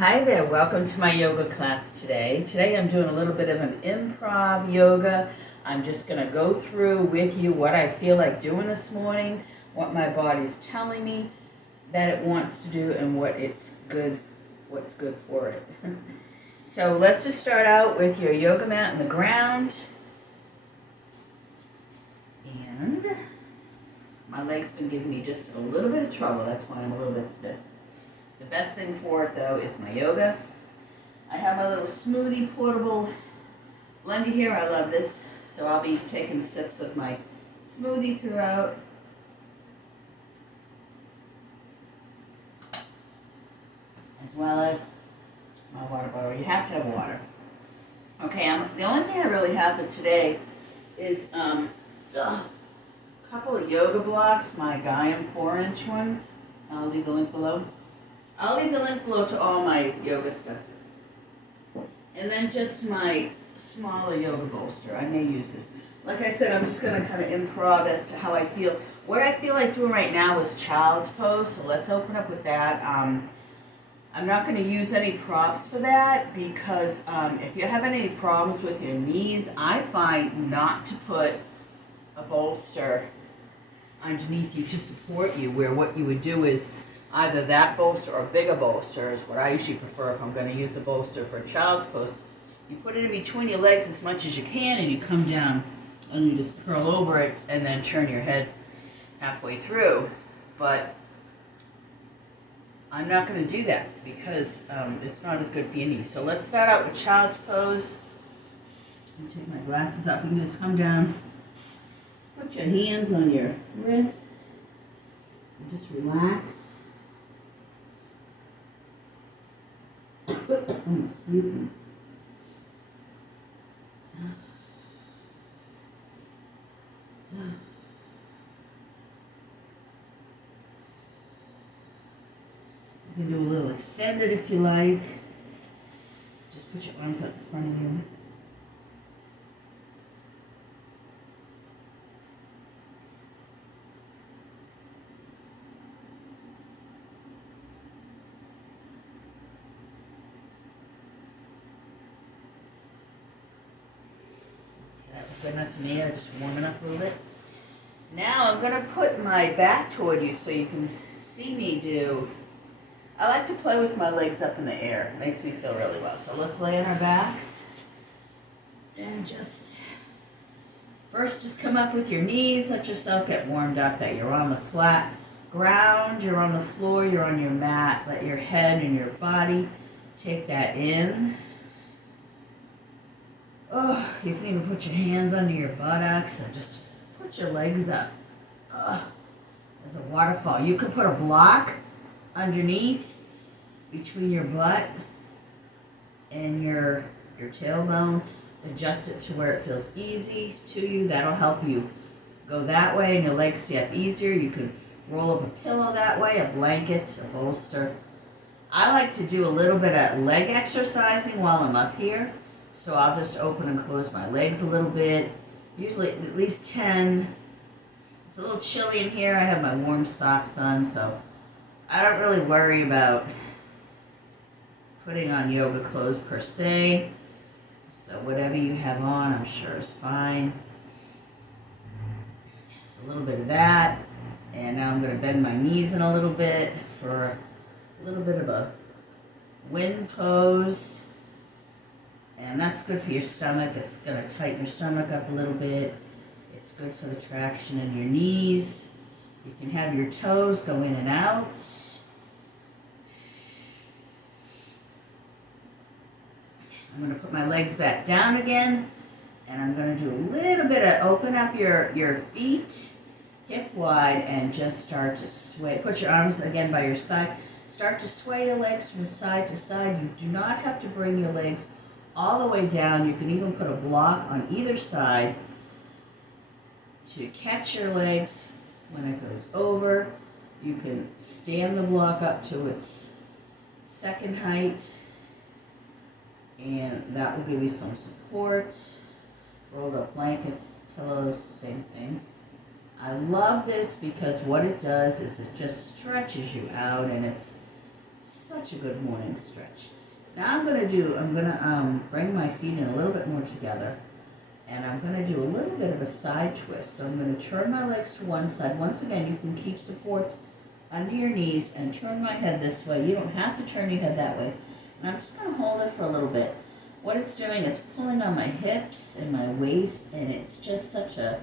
Hi there, welcome to my yoga class today. Today I'm doing a little bit of an improv yoga. I'm just going to go through with you what I feel like doing this morning, what my body's telling me that it wants to do, and what's good for it. So let's just start out with your yoga mat on the ground. And my leg's been giving me just a little bit of trouble, that's why I'm a little bit stiff. The best thing for it, though, is my yoga. I have my little smoothie portable blender here. I love this. So I'll be taking sips of my smoothie throughout. As well as my water bottle. You have to have water. Okay, the only thing I really have for today is a couple of yoga blocks, my Gaiam 4-inch ones. I'll leave the link below. I'll leave the link below to all my yoga stuff. And then just my smaller yoga bolster. I may use this. Like I said, I'm just going to kind of improv as to how I feel. What I feel like doing right now is child's pose, so let's open up with that. I'm not going to use any props for that because if you're having any problems with your knees, I find not to put a bolster underneath you to support you, where what you would do is either that bolster or a bigger bolster is what I usually prefer if I'm going to use a bolster for a child's pose. You put it in between your legs as much as you can and you come down and you just curl over it and then turn your head halfway through. But I'm not going to do that because it's not as good for your knees. So let's start out with child's pose. I'm going to take my glasses off. You can just come down, put your hands on your wrists, and just relax. Excuse me. You can do a little extended if you like. Just put your arms up in front of you. Good enough for me. I'm just warming up a little bit. Now I'm going to put my back toward you so you can see me do. I like to play with my legs up in the air. It makes me feel really well. So let's lay on our backs. And first just come up with your knees. Let yourself get warmed up that you're on the flat ground. You're on the floor. You're on your mat. Let your head and your body take that in. Oh, you can even put your hands under your buttocks and just put your legs up. As a waterfall. You could put a block underneath between your butt and your tailbone. Adjust it to where it feels easy to you. That'll help you go that way and your legs stay up easier. You could roll up a pillow that way, a blanket, a bolster. I like to do a little bit of leg exercising while I'm up here. So I'll just open and close my legs a little bit, usually at least 10. It's a little chilly in here. I have my warm socks on, so I don't really worry about putting on yoga clothes per se. So whatever you have on, I'm sure is fine. Just a little bit of that. And now I'm going to bend my knees in a little bit for a little bit of a wind pose. And that's good for your stomach. It's going to tighten your stomach up a little bit. It's good for the traction in your knees. You can have your toes go in and out. I'm going to put my legs back down again. And I'm going to do a little bit of open up your feet hip wide and just start to sway. Put your arms again by your side. Start to sway your legs from side to side. You do not have to bring your legs all the way down. You can even put a block on either side to catch your legs when it goes over. You can stand the block up to its second height, and that will give you some support. Rolled up blankets, pillows, same thing. I love this because what it does is it just stretches you out, and it's Such a good morning stretch. Now I'm gonna bring my feet in a little bit more together, and I'm gonna do a little bit of a side twist. So I'm gonna turn my legs to one side. Once again, you can keep supports under your knees and turn my head this way. You don't have to turn your head that way. And I'm just gonna hold it for a little bit. What it's doing is pulling on my hips and my waist, and it's just such a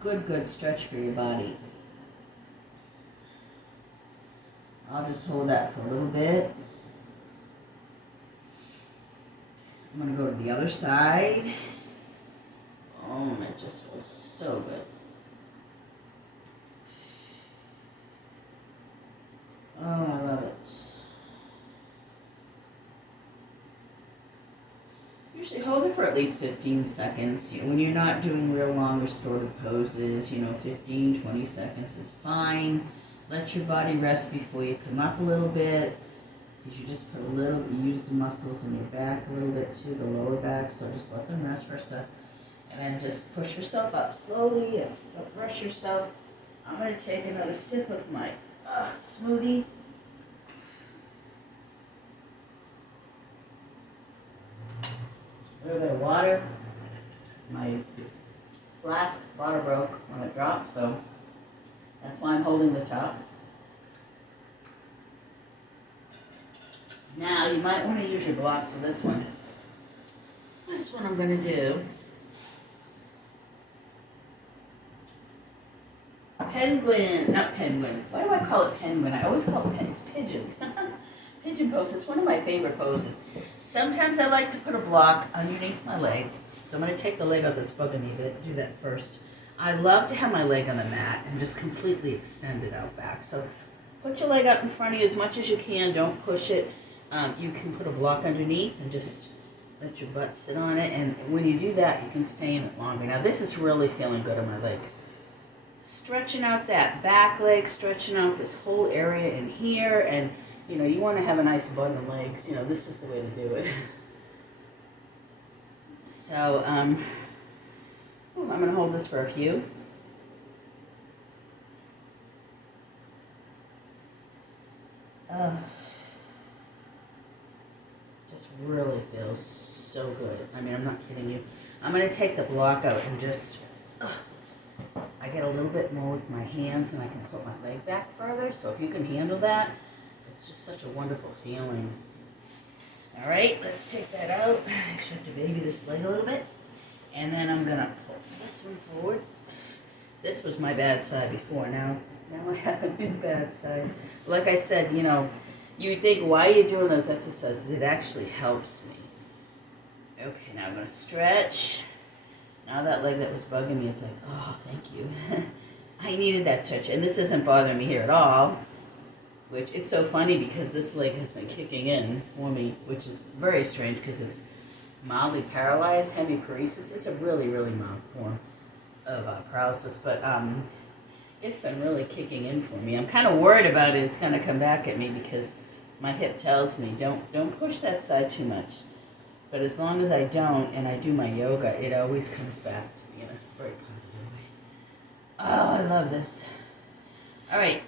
good stretch for your body. I'll just hold that for a little bit. I'm going to go to the other side. Oh, it just feels so good. Oh, I love it. Usually hold it for at least 15 seconds. When you're not doing real long restorative poses, 15, 20 seconds is fine. Let your body rest before you come up a little bit, because you just you use the muscles in your back a little bit too, the lower back, so just let them rest for a sec. And then just push yourself up slowly and don't rush yourself. I'm going to take another sip of my smoothie. A little bit of water. My flask water broke when it dropped, so that's why I'm holding the top. Now, you might want to use your blocks for this one. This one I'm going to do. Not penguin. Why do I call it penguin? I always call it it's pigeon. Pigeon pose. It's one of my favorite poses. Sometimes I like to put a block underneath my leg. So I'm going to take the leg out that's bugging me, but do that first. I love to have my leg on the mat and just completely extend it out back. So put your leg up in front of you as much as you can. Don't push it. You can put a block underneath and just let your butt sit on it. And when you do that, you can stay in it longer. Now this is really feeling good on my leg. Stretching out that back leg, stretching out this whole area in here. And, you want to have a nice button of legs. This is the way to do it. So, I'm going to hold this for a few. Just really feels so good. I'm not kidding you. I'm going to take the block out and just, I get a little bit more with my hands and I can put my leg back further. So if you can handle that, it's just such a wonderful feeling. All right, let's take that out. I actually have to baby this leg a little bit. And then I'm going to pull this one forward. This was my bad side before. Now I have a new bad side. Like I said, you think, why are you doing those exercises? It actually helps me. Okay, now I'm going to stretch. Now that leg that was bugging me is like, oh, thank you. I needed that stretch. And this isn't bothering me here at all. Which, it's so funny because this leg has been kicking in for me, which is very strange because it's mildly paralyzed, hemiparesis. It's a really, really mild form of paralysis, but it's been really kicking in for me. I'm kind of worried about it. It's going to come back at me because my hip tells me, don't push that side too much. But as long as I don't, and I do my yoga, it always comes back to me in a very positive way. Oh, I love this. All right.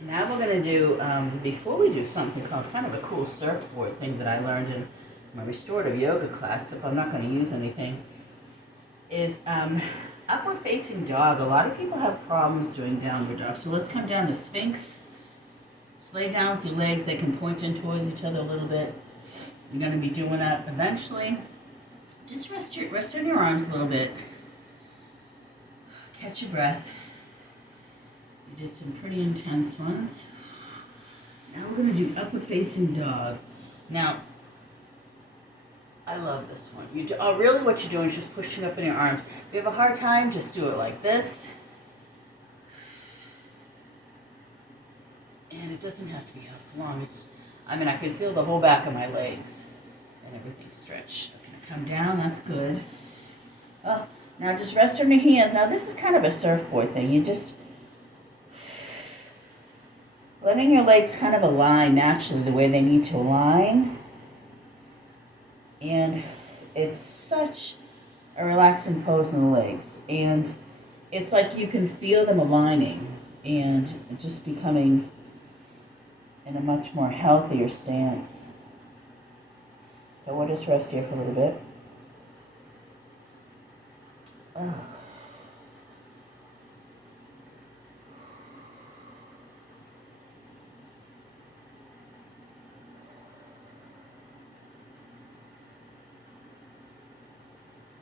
Now we're going to do, before we do something called kind of a cool surfboard thing that I learned in my restorative yoga class, if I'm not going to use anything, is upward facing dog. A lot of people have problems doing downward dog. So let's come down to Sphinx. Just lay down with your legs. They can point in towards each other a little bit. You're going to be doing that eventually. Just rest on your arms a little bit. Catch your breath. You did some pretty intense ones. Now we're going to do upward facing dog. Now, I love this one. Really what you're doing is just pushing up in your arms. If you have a hard time, just do it like this. And it doesn't have to be up long. I can feel the whole back of my legs and everything stretched. I'm going to come down. That's good. Oh, now just rest on your hands. Now this is kind of a surfboard thing. You just letting your legs kind of align naturally the way they need to align. And it's such a relaxing pose in the legs. And it's like you can feel them aligning and just becoming in a much more healthier stance. So we'll just rest here for a little bit. Oh.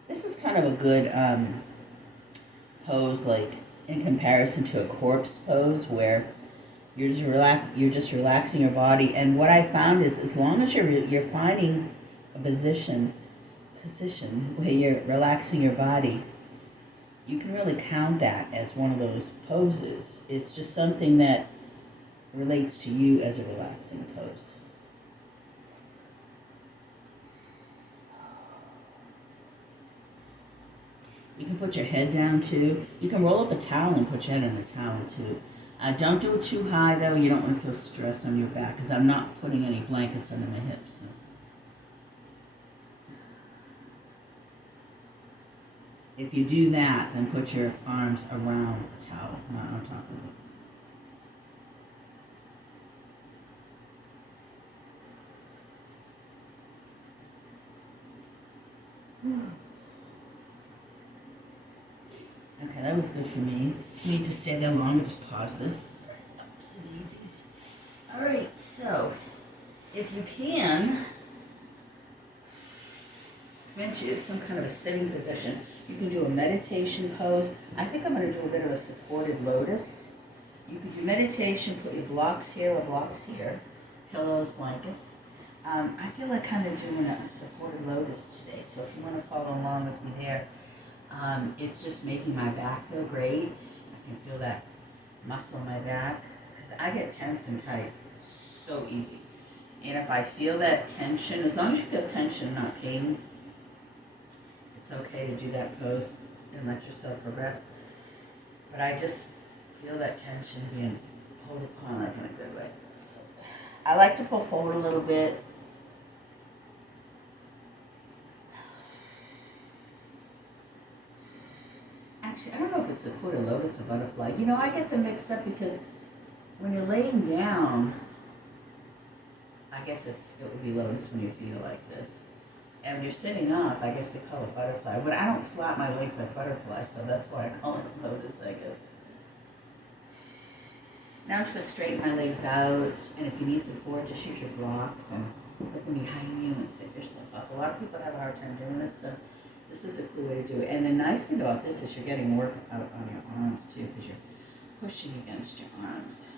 This is kind of a good pose, like in comparison to a corpse pose, where you're just relaxing your body. And what I found is, as long as you're finding a position where you're relaxing your body, you can really count that as one of those poses. It's just something that relates to you as a relaxing pose. You can put your head down too. You can roll up a towel and put your head in a towel too. Don't do it too high though. You don't want to feel stress on your back, because I'm not putting any blankets under my hips. So. If you do that, then put your arms around the towel, not on top of it. Okay, that was good for me. If you need to stay there longer, just pause this. Ups and easies. Alright, so if you can, come into some kind of a sitting position. You can do a meditation pose. I think I'm going to do a bit of a supported lotus. You could do meditation, put your blocks here or blocks here, pillows, blankets. I feel like kind of doing a supported lotus today, so if you want to follow along with me there, it's just making my back feel great. I can feel that muscle in my back, because I get tense and tight so easy. And if I feel that tension, as long as you feel tension, not pain, it's okay to do that pose and let yourself progress. But I just feel that tension being pulled upon, like in a good way. So I like to pull forward a little bit. Actually, I don't know if it's supported lotus or butterfly. You know, I get them mixed up because when you're laying down, I guess it would be lotus when your feet are like this. And when you're sitting up, I guess they call it butterfly. But I don't flap my legs like butterfly, so that's why I call it lotus, I guess. Now I'm just going to straighten my legs out, and if you need support, just use your blocks and put them behind you and sit yourself up. A lot of people have a hard time doing this, so this is a cool way to do it. And the nice thing about this is you're getting work out on your arms too, because you're pushing against your arms.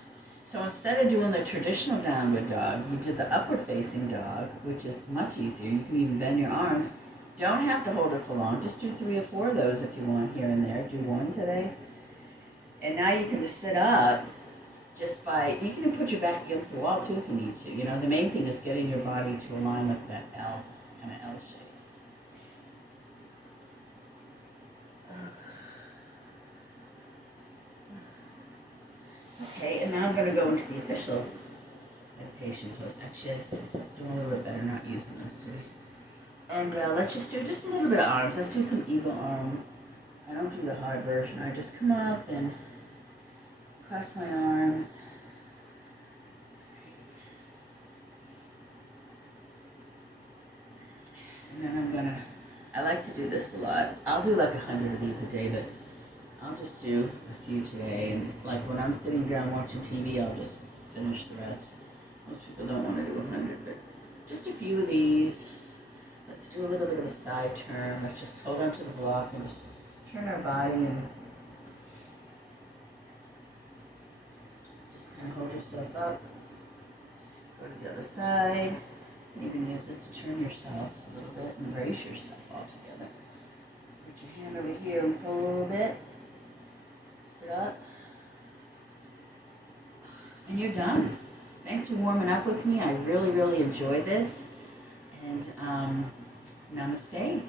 So instead of doing the traditional downward dog, you did the upward facing dog, which is much easier. You can even bend your arms. Don't have to hold it for long. Just do 3 or 4 of those if you want here and there. Do 1 today. And now you can just sit up just by, you can even put your back against the wall too if you need to. You know, the main thing is getting your body to align with that L, kind of L shape. Okay, and now I'm going to go into the official meditation pose. Actually, I'm doing a little bit better not using this today. And let's just do just a little bit of arms. Let's do some eagle arms. I don't do the hard version. I just come up and cross my arms. Right. And then I'm going to, I like to do this a lot. I'll do like 100 of these a day, but I'll just do a few today, and like when I'm sitting down watching TV, I'll just finish the rest. Most people don't want to do 100, but just a few of these. Let's do a little bit of a side turn. Let's just hold on to the block and just turn our body and just kind of hold yourself up. Go to the other side. You can even use this to turn yourself a little bit and brace yourself all together. Put your hand over here and pull a little bit. Sit up, and you're done. Thanks for warming up with me. I really, really enjoyed this, and namaste.